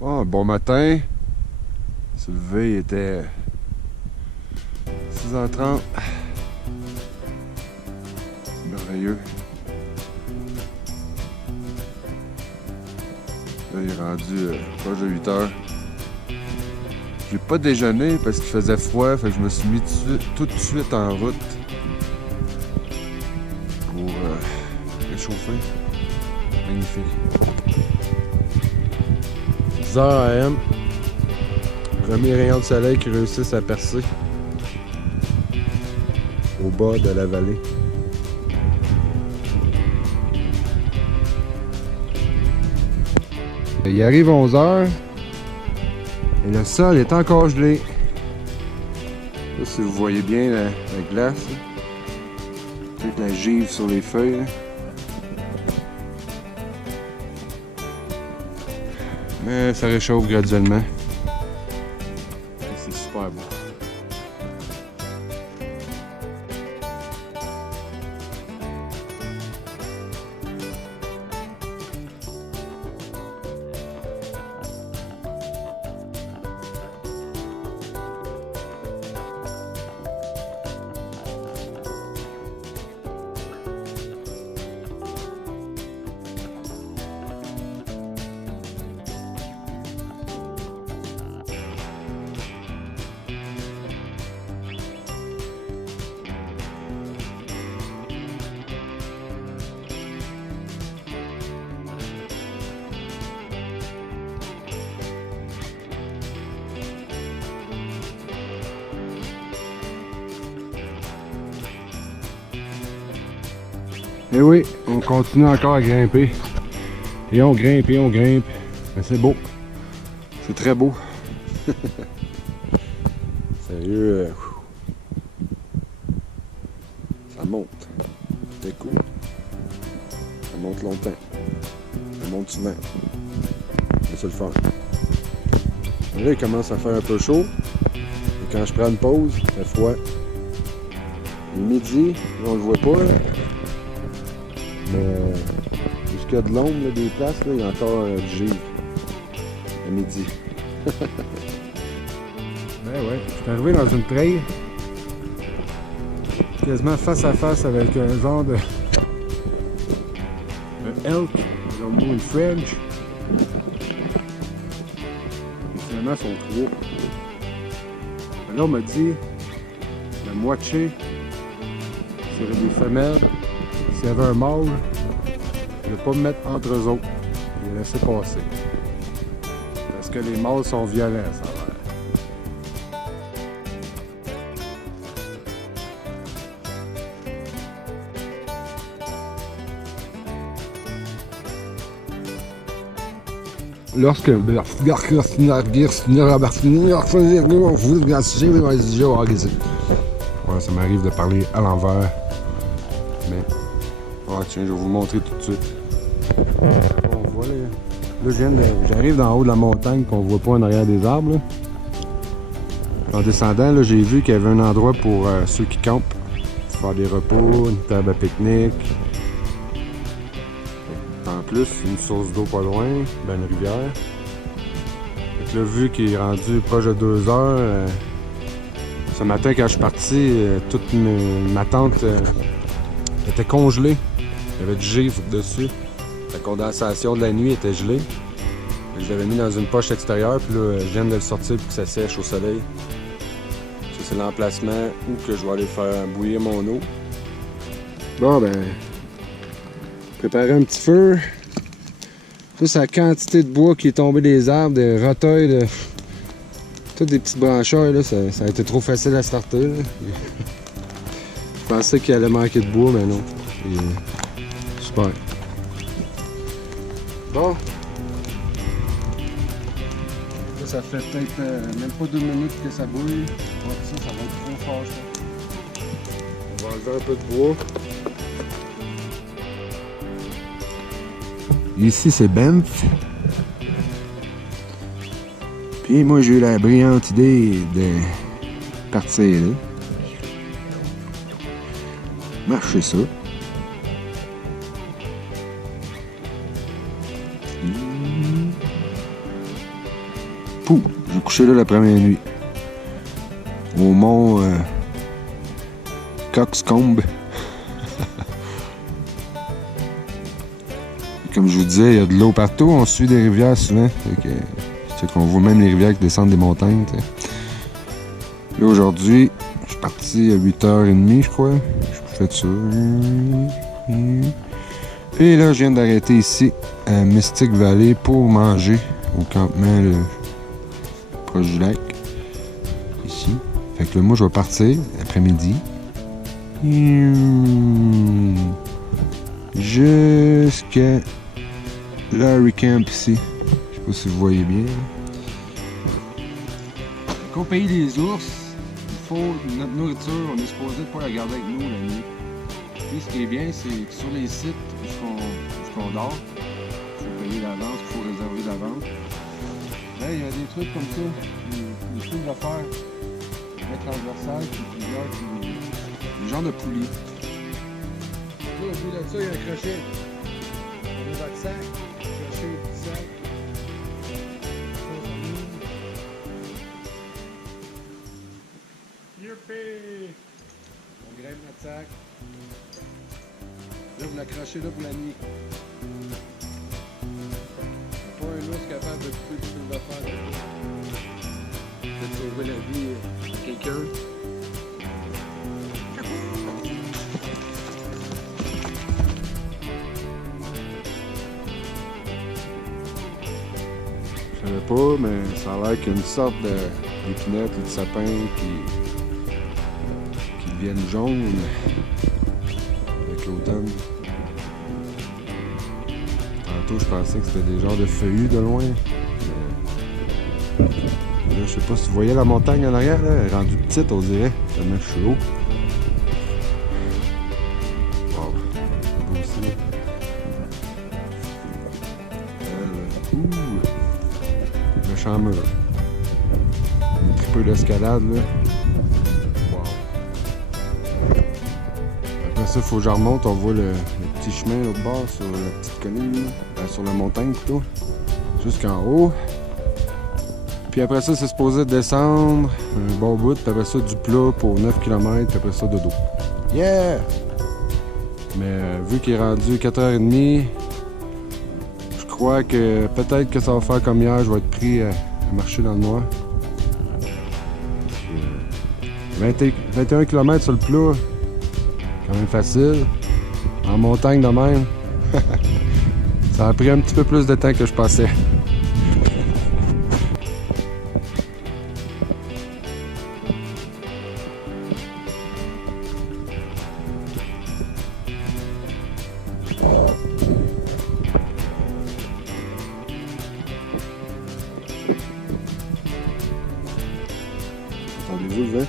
Bon matin. Se lever, il était 6h30. C'est merveilleux. Là, il est rendu proche de 8h. J'ai pas déjeuné parce qu'il faisait froid, fait que je me suis mis tout de suite en route pour réchauffer. Magnifique. 10h AM. Premier rayon de soleil qui réussissent à percer au bas de la vallée. Il arrive 11h et le sol est encore gelé. Là, si vous voyez bien la glace, avec la givre sur les feuilles. Là. Mais ça réchauffe graduellement. C'est super beau. Et oui, on continue encore à grimper. Et on grimpe, et on grimpe. Mais c'est beau. C'est très beau. Sérieux. Ça monte. C'est cool. Ça monte longtemps. Ça monte souvent. C'est le fun. Là, il commence à faire un peu chaud. Et quand je prends une pause, il fait froid. Le midi, là, on le voit pas. Là. Mais jusqu'à de l'ombre des places, là, il y a encore du givre à midi. Ben ouais, je suis arrivé dans une trail quasiment face à face avec un genre de elk, genre une French. Et finalement, ils sont trois. Là, on m'a dit la moitié serait des femelles. S'il y avait un mâle, je ne vais pas me mettre entre eux autres. Je vais les laisser passer. Parce que les mâles sont violents, ça a l'air. Lorsque ouais, ça m'arrive de parler à l'envers. Mais tiens, je vais vous montrer tout de suite. On voit là, j'arrive d'en haut de la montagne qu'on voit pas en arrière des arbres. Là. En descendant, là, j'ai vu qu'il y avait un endroit pour ceux qui campent. Pour faire des repos, une table à pique-nique. En plus, une source d'eau pas loin, ben une rivière. Fait que là, vu qu'il est rendu proche de 2 heures, ce matin quand je suis parti, toute ma tente était congelée. Il y avait du givre dessus. La condensation de la nuit était gelée. Je l'avais mis dans une poche extérieure, puis là, je viens de le sortir pour que ça sèche au soleil. Ça, c'est l'emplacement où que je vais aller faire bouillir mon eau. Bon, ben, préparer un petit feu. Ça, c'est la quantité de bois qui est tombé des arbres, des roteuils, toutes des petites brancheurs, là, ça a été trop facile à starter. Là. Je pensais qu'il allait manquer de bois, mais non. Et, super. Bon. Là, ça fait peut-être même pas 2 minutes que ça bouille. Ouais, ça va être trop fort, ça. On va enlever un peu de bois. Ici, c'est Banff. Puis moi, j'ai eu la brillante idée de partir là. Marcher ça. Pouh, j'ai couché là la première nuit. Au mont Coxcomb. Comme je vous disais, il y a de l'eau partout. On suit des rivières souvent. C'est qu'on voit même les rivières qui descendent des montagnes. T'sais. Là aujourd'hui, je suis parti à 8h30, je crois. Je fais ça. Et là, je viens d'arrêter ici à Mystic Valley pour manger au campement proche du lac. Ici. Fait que là, moi, je vais partir l'après-midi. Jusqu'à Larry Camp ici. Je sais pas si vous voyez bien. Au pays des ours, il faut notre nourriture, on est supposé pas la garder avec nous la nuit. Puis ce qui est bien, c'est que sur les sites où on dort, il faut payer d'avance, il faut réserver d'avance. Là, il y a des trucs comme ça, des trucs à faire, mettre transversal, puis plusieurs, des genres de poulies. Là, au bout de ça, il y a un crochet. On a votre sac, crochet du sac. Youpi! On grimpe notre sac. Là, vous l'accrochez là pour la nuit. Pas un ours capable de couper du fil de fer. Peut-être sauver la vie à quelqu'un. Je savais pas, mais ça a l'air qu'il y a une sorte d'épinettes ou de sapin qui deviennent jaunes avec l'automne. Tantôt, je pensais que c'était des genres de feuillus de loin. Mais là, je sais pas si vous voyez la montagne en arrière, là, elle est rendue petite, on dirait, tellement que je suis haut. Wow, c'est beau aussi. Méchant mur. Un petit peu d'escalade là. Wow. Après ça, il faut que je remonte. On voit le petit chemin l'autre bord sur la petite colline, sur la montagne plutôt. Jusqu'en haut. Puis après ça, c'est supposé descendre un bon bout. Puis après ça, du plat pour 9 km. Puis après ça, de dos. Yeah! Mais vu qu'il est rendu 4h30, je crois que peut-être que ça va faire comme hier, je vais être pris à marcher dans le noir. 21 km sur le plat, quand même facile. En montagne de même, ça a pris un petit peu plus de temps que je pensais. Entendez-vous le vent?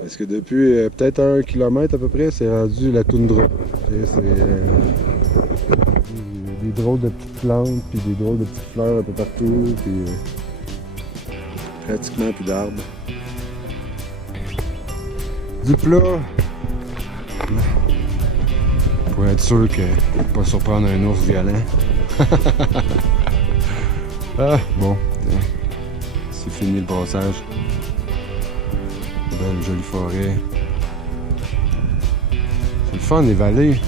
Parce que depuis peut-être 1 km à peu près, c'est rendu la toundra. C'est des drôles de petites plantes, puis des drôles de petites fleurs un peu partout, puis pratiquement plus d'arbres. Du plat! Pour être sûr que ne pas surprendre un ours violent. Ah, bon, c'est fini le passage. Belle jolie forêt. C'est le fun, les vallées.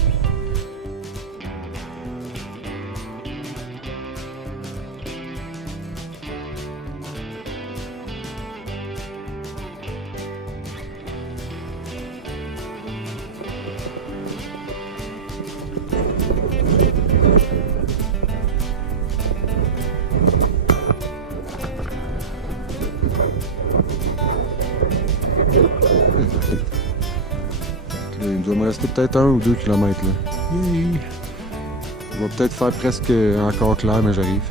Il doit me rester peut-être 1 ou 2 km là. On va peut-être faire presque encore clair, mais j'arrive.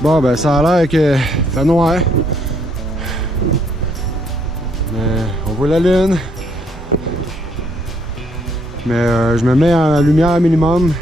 Bon ben ça a l'air que fait noir. Mais on voit la lune. Mais je me mets en lumière minimum.